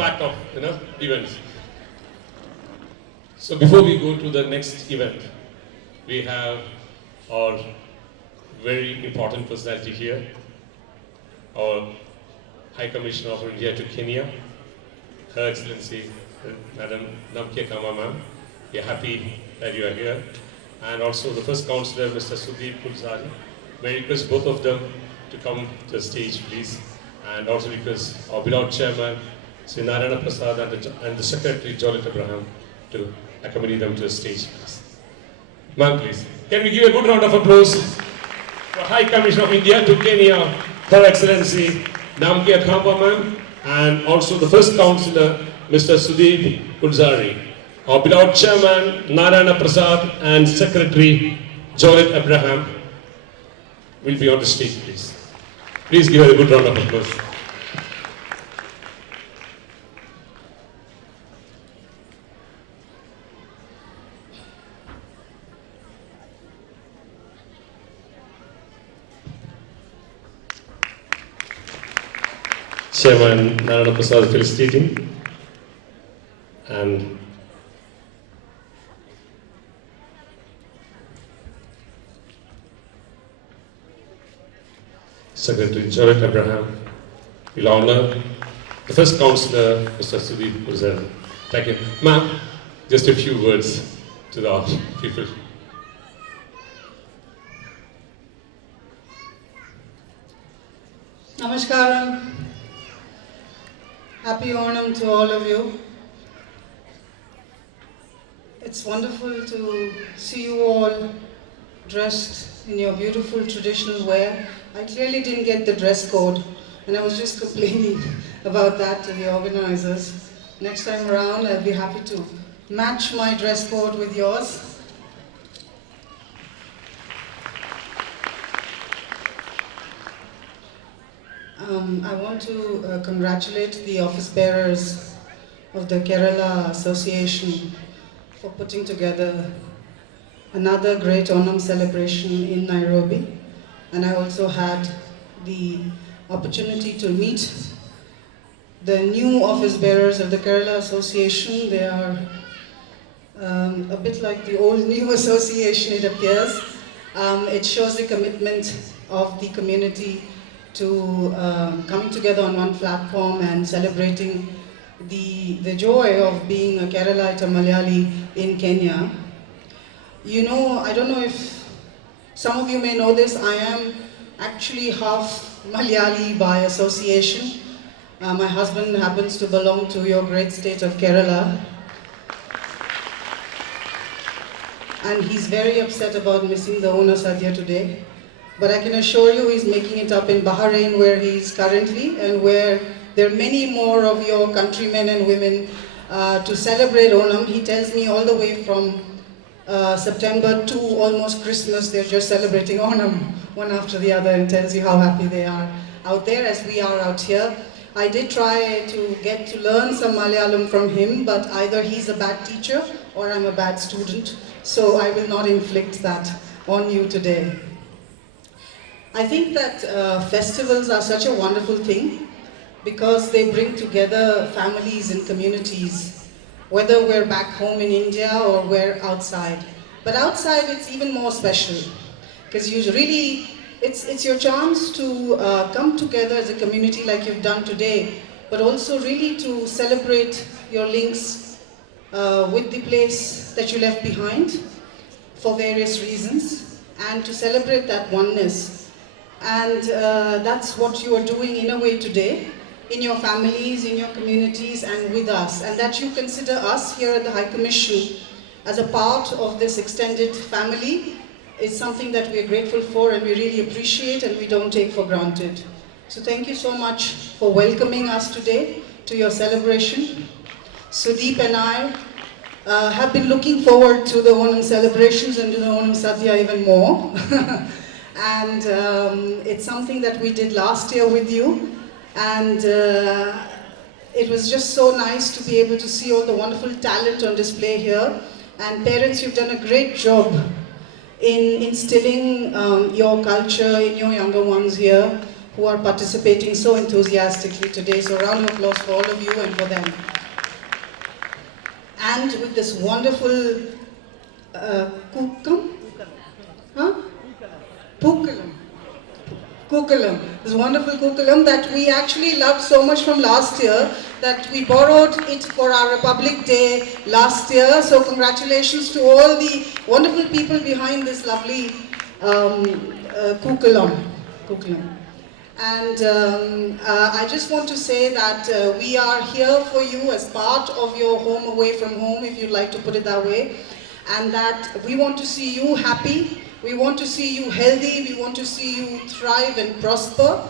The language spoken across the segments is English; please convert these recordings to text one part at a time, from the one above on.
pack of events. So before we go to the next event, we have our very important personality here, our High Commissioner of India to Kenya, Her Excellency Madam Namkia Kama ma'am. We are happy that you are here. And also the first councillor, Mr. Sudeep Kulzari. May I request both of them to come to the stage, please. And also request our beloved chairman, Sri Narayana Prasad, and the secretary, Jolette Abraham, to accompany them to the stage, please. Ma'am, please. Can we give a good round of applause for High Commissioner of India to Kenya, Her Excellency Namkia Kamba ma'am, and also the first councillor, Mr. Sudeep Kulzari. Our beloved chairman, Narayana Prasad, and secretary, Jolette Abraham, will be on the stage, please. Please give her a good round of applause. Chairman Narayana Prasad felicitating, and Secretary Jolette Abraham will honor the first councillor, Mr. Sudeep Kulzari. Thank you. Ma'am, just a few words to the people. Namaskaram. Happy Onam to all of you. It's wonderful to see you all dressed in your beautiful traditional wear. I clearly didn't get the dress code, and I was just complaining about that to the organizers. Next time around, I'll be happy to match my dress code with yours. I want to congratulate the office bearers of the Kerala Association for putting together another great Onam celebration in Nairobi. And I also had the opportunity to meet the new office bearers of the Kerala Association. They are a bit like the old new association, it appears. It shows the commitment of the community to coming together on one platform and celebrating the joy of being a Keralite, a Malayali in Kenya. You know, I don't know if some of you may know this, I am actually half Malayali by association. My husband happens to belong to your great state of Kerala. And he's very upset about missing the Ona Sadhya today. But I can assure you he's making it up in Bahrain, where he's currently, and where there are many more of your countrymen and women to celebrate Onam. He tells me all the way from September to almost Christmas, they're just celebrating Onam one after the other, and tells you how happy they are out there as we are out here. I did try to get to learn some Malayalam from him, but either he's a bad teacher or I'm a bad student, so I will not inflict that on you today. I think that festivals are such a wonderful thing because they bring together families and communities, whether we're back home in India or we're outside. But outside it's even more special because it's your chance to come together as a community like you've done today, but also really to celebrate your links with the place that you left behind for various reasons, and to celebrate that oneness. And that's what you are doing in a way today, in your families, in your communities, and with us. And that you consider us here at the High Commission as a part of this extended family is something that we are grateful for and we really appreciate and we don't take for granted. So thank you so much for welcoming us today to your celebration. Sudeep and I have been looking forward to the Onam celebrations and to the Onam Sadhya even more. And it's something that we did last year with you, and it was just so nice to be able to see all the wonderful talent on display here. And parents, you've done a great job in instilling your culture in your younger ones here, who are participating so enthusiastically today. So round of applause for all of you and for them. And with this wonderful Kukam? Huh? Pukalam. Kukalam. This wonderful Kukalam that we actually loved so much from last year that we borrowed it for our Republic Day last year. So congratulations to all the wonderful people behind this lovely Kukalam. And I just want to say that we are here for you as part of your home away from home, if you'd like to put it that way. And that we want to see you happy, we want to see you healthy, we want to see you thrive and prosper.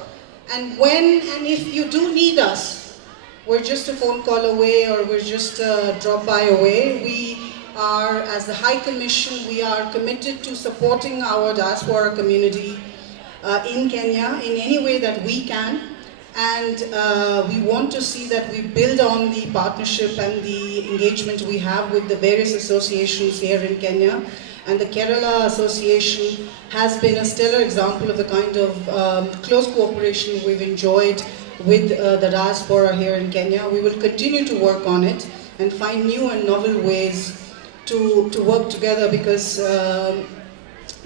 And when and if you do need us, we're just a phone call away or we're just a drop by away. We are, as the High Commission, we are committed to supporting our diaspora community in Kenya in any way that we can. And we want to see that we build on the partnership and the engagement we have with the various associations here in Kenya. And the Kerala Association has been a stellar example of the kind of close cooperation we've enjoyed with the diaspora here in Kenya. We will continue to work on it and find new and novel ways to work together, because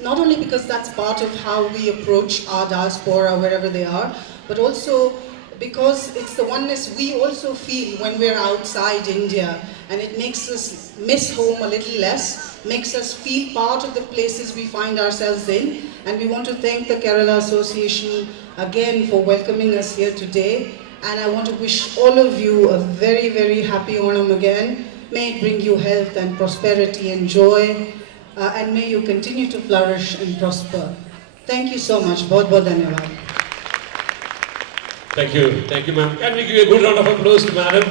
not only because that's part of how we approach our diaspora wherever they are, but also because it's the oneness we also feel when we're outside India, and it makes us miss home a little less, makes us feel part of the places we find ourselves in. And we want to thank the Kerala Association again for welcoming us here today. And I want to wish all of you a very, very happy Onam again. May it bring you health and prosperity and joy, and may you continue to flourish and prosper. Thank you so much. Bahut bahut dhanyawad. Thank you, ma'am. Can we give a good round of applause to madam?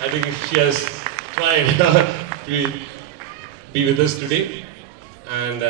I think she has tried to be with us today. And